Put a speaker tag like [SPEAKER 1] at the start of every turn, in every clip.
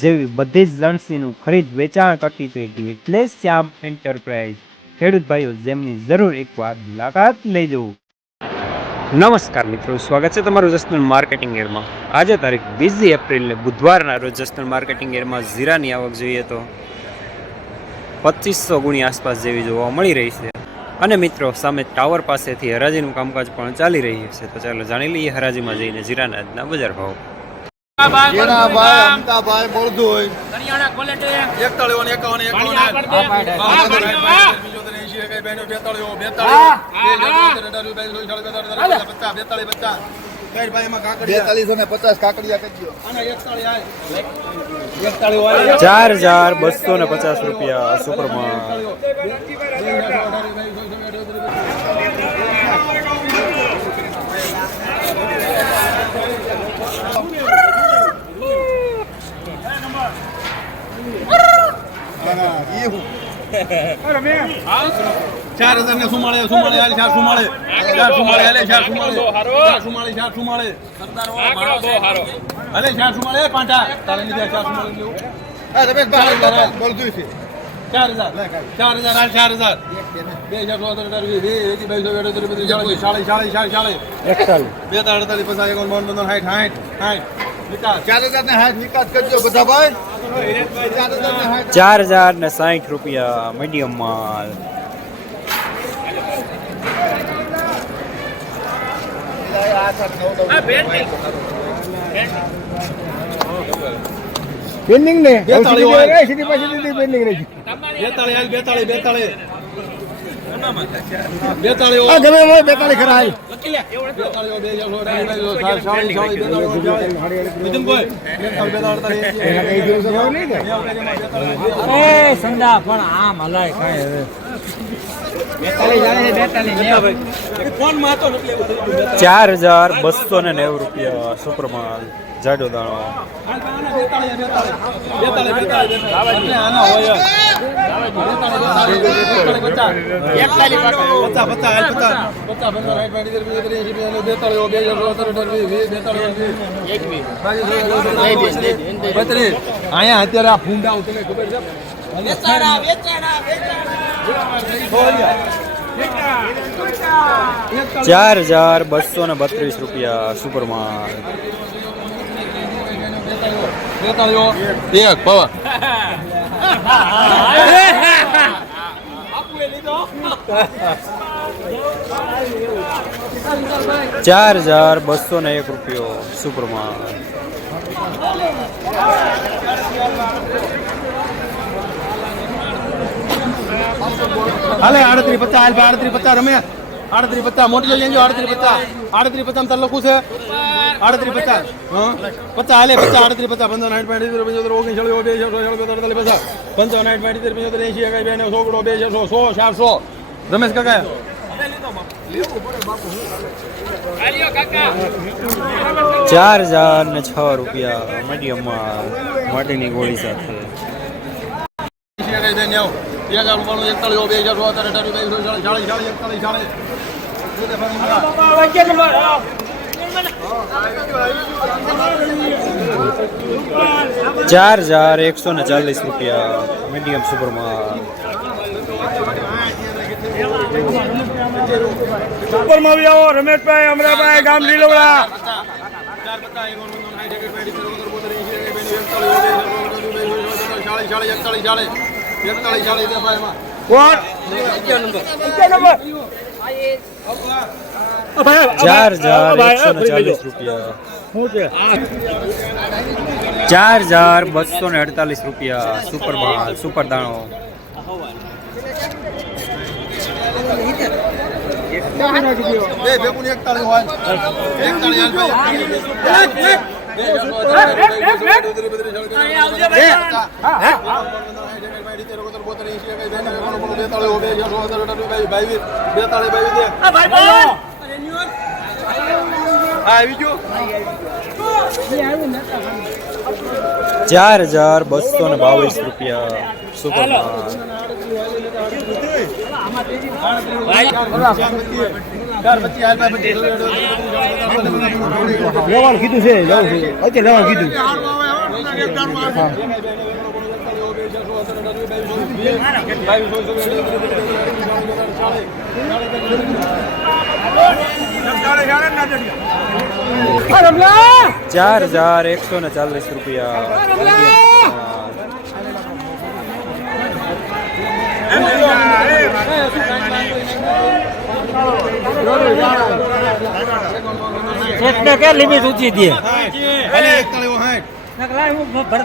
[SPEAKER 1] જેવી બધી જ લણસીનું ખરીદ વેચાણ કરતી પેઢી એટલે શ્યામ એન્ટરપ્રાઇઝ ખેડૂત ભાઈઓ, જેમની જરૂર એકવાર મુલાકાત લેજો. નમસ્કાર મિત્રો, સ્વાગત છે તમારું જસનલ માર્કેટિંગ એરમાં આજે તારીખ બીજી એપ્રિલને બુધવારના રોજ જસનલ માર્કેટિંગ એરમાં જીરાની આવક જોઈએ તો પચીસો ગુણી આસપાસ જેવી જોવા મળી રહી છે. અને મિત્રો, સામે ટાવર પાસેથી હરાજીનું કામકાજ પણ ચાલી રહ્યું છે. તો ચાલો જાણી લઈએ હરાજીમાં જઈને જીરાના બજાર ભાવ.
[SPEAKER 2] જેનાભાઈ અમતાભાઈ બોળધોઈ એકતાળીઓને એકાવન એકાવન
[SPEAKER 3] બેતાલીસો ને પચાસ કાકડિયા
[SPEAKER 1] ચાર હજાર બસો ને પચાસ રૂપિયા સુપરમાં
[SPEAKER 2] ચાર હજાર ને સુમાળે સુમાળે હાલ
[SPEAKER 3] બોલતું છે.
[SPEAKER 2] ચાર હજાર. ચાર હજાર હાલ ચાર હજાર. બે હજાર સો અડતાલીસ બેસો અડતાલીસ બત્રીસ ચાલીસ ચાલીસ બે ત્રણ અડતાલીસ પચાસ એકાવન બાવન પંદર સાઠ
[SPEAKER 3] ચાર હજાર ને સાઠ નિકાસ કરજો બધા ભાઈ. ચાર હજાર ને
[SPEAKER 1] સાહીઠ રૂપિયા મીડિયમ માલ
[SPEAKER 3] બેન્ડિંગ ને
[SPEAKER 2] બેતાળી
[SPEAKER 3] બેતાળી
[SPEAKER 4] બેતાળી બેતાળી પણ આમ હલાય કઈ હવે
[SPEAKER 1] ચાર હજાર બસો ને નેવું રૂપિયા સુપ્રમાલ જાડો દાણો
[SPEAKER 2] અહીંયા અત્યારે આ ફૂંડા ઉતરે ખબર છે વેચાણા વેચાણા વેચાણા
[SPEAKER 1] ચાર હજાર બસો ને બત્રીસ રૂપિયા
[SPEAKER 2] સુપરમાં એક પવા
[SPEAKER 1] ચાર હજાર બસો ને એક રૂપિયો સુપરમાં
[SPEAKER 2] હાલે આડત્રીસ પચાસ આડત્રી પચાસ રમ્યા. આડત્રી પચાસ મોટી લેજો આડત્રી પચાસ. આડત્રી પચાસ તાર લખું છે? આડત્રી પચાસ. પચાસ હાલે પચાસ આડત્રી પચાસ. પંચાવન આઠ પાંત્રીસ પંચોતેર ઓગણીસ છળ્યો બે છસો છળ્યો તડતાલીસ પચાસ. પંચાવન આઠ પાંત્રીસ પંચોતેર એસી એકાઈ બે સો સોગડો બે છસો સો ચારસો. રમેશ કાકા
[SPEAKER 1] ચાર હજાર ને છ રૂપિયા મટીની ગોળી સાથે.
[SPEAKER 2] બે હજાર રૂપિયાનું એકતાળીસ બે હજાર સો અત્યારે અઢારી બે સો ચાલીસ ચાલીસ એકતાળીસ ચાલીસ
[SPEAKER 1] ચાર હજાર એકસો ને ચાલીસ રૂપિયા મીડિયમ સુપરમાં
[SPEAKER 5] સુપરમાં આવી આવો રમેશભાઈ અમરાભાઈ ગામ
[SPEAKER 2] લીલવડા ચાલીસ ચાલીસ એકતાળીસ ચાલીસ
[SPEAKER 1] ચાર હજાર ચાર હજાર બસો ને અડતાલીસ રૂપિયા સુપર
[SPEAKER 2] માલ સુપર દાણો એકતાળીસ બેતાળીસ અઢાર બાવીસ બેતાળીસ બાવીસ આવી ગયો
[SPEAKER 1] ચાર હજાર બસો ને બાવીસ રૂપિયા સુપર
[SPEAKER 5] લેવાનું કીધું છે જવું છે અત્યારે લેવાનું કીધું
[SPEAKER 1] ચાર હજાર એકસો ને ચાલીસ રૂપિયા.
[SPEAKER 4] લિમિટ ઊંચી દે?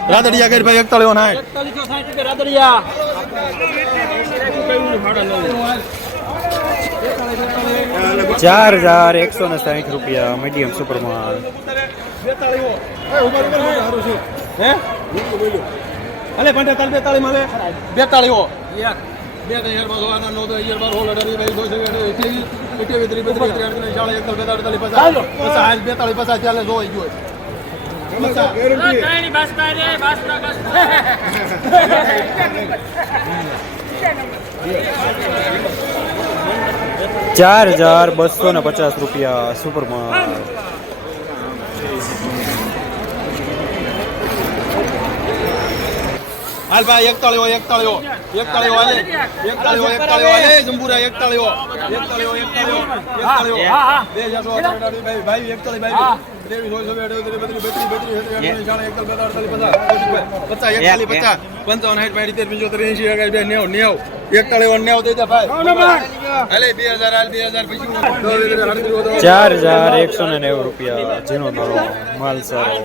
[SPEAKER 2] રાદડિયા કરી ભાઈ એકતાળીઓ સાઠ
[SPEAKER 1] ચાર હજાર એકસો ને સાઠ રૂપિયા મીડિયમ સુપર માલ
[SPEAKER 2] બેતાળીઓ એ ઊભા ઊભા ઊભા હારું છે હે. હાલે પંડે તાલ બેતાળી માં બેતાળીઓ બે હજાર બાર સોળ નો તો યાર બાર સોળ અઢાર બાવીસ દોઢસો એટલે એટલે ત્રીસ બત્રીસ ત્રેવીસ ચાલીસ એકતાલીસ બેતાળીસ પચાસ પચાસ બેતાળીસ પચાસ ચાલે જોઈ ગયો
[SPEAKER 1] ચાર હજાર બસો ને પચાસ રૂપિયા સુપર
[SPEAKER 2] હાલ ભાઈ એકતાળીઓ એકતાળીઓ. એકતાળીઓ હાલે. એકતાળીઓ એકતાળીઓ હાલે. જંબુરા એકતાળીઓ. એકતાળીઓ એકતાળીઓ. એકતાળીઓ. બે હજાર સો અઢાર અઢાર ભાઈ પચાસ એકતાલીસ પચાસ પંચાવન સાઠ બાવીસ તેર પંચોતેર બે નેવ નેવ. એકતાળીઓ નેવ દઈ દે ભાઈ
[SPEAKER 1] ચાર હજાર એકસો ને નેવું રૂપિયા જેનો દાણો માલ સારો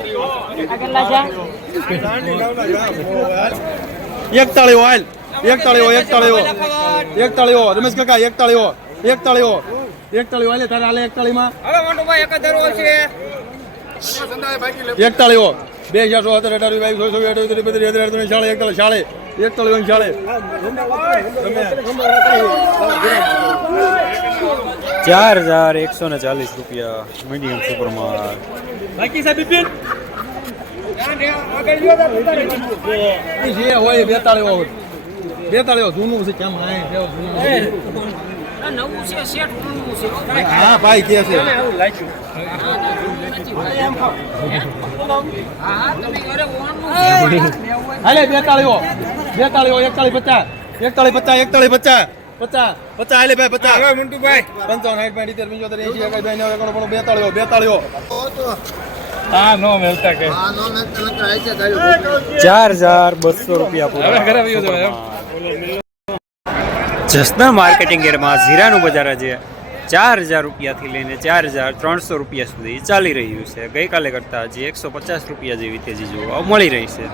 [SPEAKER 2] એકતાળીઓ હાલ. એકતાળીઓ એક તાળીઓ રમેશ કાકા એકતાળીઓ એક તાળીઓ હાલે તારે હાલે એક તાળીઓ બે હજાર સો સત્તર અઢાર બાવીસ સો ત્રીસ શાળે એકતાળીસ શાળે એકતાળીઓ તળિયો ચાલે.
[SPEAKER 1] ચાર હજાર એકસો ને ચાલીસ રૂપિયા મીડિયમ સુપર માલ
[SPEAKER 2] જે હોય બેતાળીઓ બેતાળીઓ જૂનું છે કેમ હાય કેવું જૂનું છે? હા ભાઈ કે છે. હાલે બેતાળીઓ બેતાળીઓ એકતાળી પચાસ. એકતાળી પચાસ એકતાળીસ પચાસ. પચાસ. પચાસ હાલે ભાઈ પચાસ.
[SPEAKER 5] મંટુભાઈ
[SPEAKER 2] પંચાવન સાઠ પાંચ સિત્તેર પંચોતેર એંશી એકાઈ બે નેવું એકાણું બેતાળીઓ બેતાળીઓ
[SPEAKER 5] હા નો મેલતા કે.
[SPEAKER 3] આ નો મેં તને કહે છે ગાયો.
[SPEAKER 1] ચાર હજાર બસો રૂપિયા પૂરા.
[SPEAKER 5] હવે ઘરે આવ્યો તો એમ.
[SPEAKER 1] માર્કેટિંગ એરમાં જીરાનું બજાર આજે ચાર હજાર રૂપિયાથી લઈને ચાર હજાર ત્રણસો રૂપિયા સુધી ચાલી રહ્યું છે. ગઈકાલે કરતાં હજી એકસો પચાસ રૂપિયા જેવી તેજી જોવા મળી રહી છે.